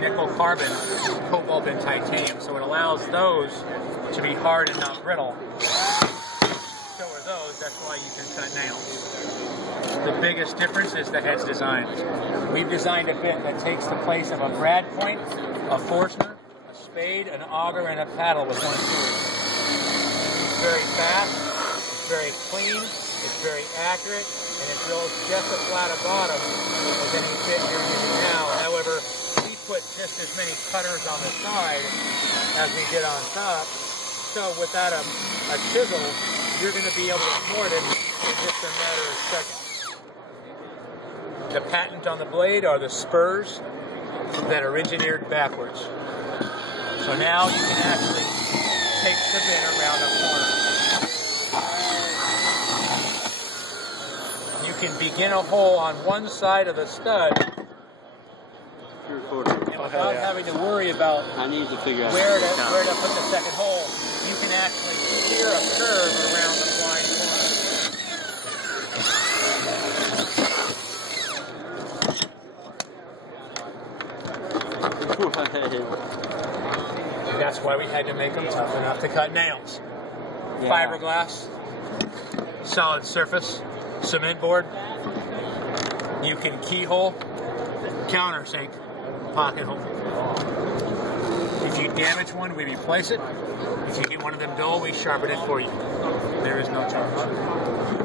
nickel carbon, cobalt, and titanium. So it allows those to be hard and not brittle. So are those. That's why you can cut nails. The biggest difference is the head's design. We've designed a bit that takes the place of a brad point, a Forstner, a spade, an auger, and a paddle with one tool. It's very fast, it's very clean, it's very accurate, and it drills just as flat a bottom as any bit you're using now. However, we put just as many cutters on the side as we did on top, so without a chisel, you're going to be able to thwart it in just a matter of seconds. The patent on the blade are the spurs that are engineered backwards. So now you can actually take the bit around a corner. You can begin a hole on one side of the stud and without having to worry about where to put the second hole, you can actually steer a curve around the flying corner. That's why we had to make them tough enough to cut nails. Yeah. Fiberglass, solid surface, cement board. You can keyhole, countersink, pocket hole. If you damage one, we replace it. If you get one of them dull, we sharpen it for you. There is no charge.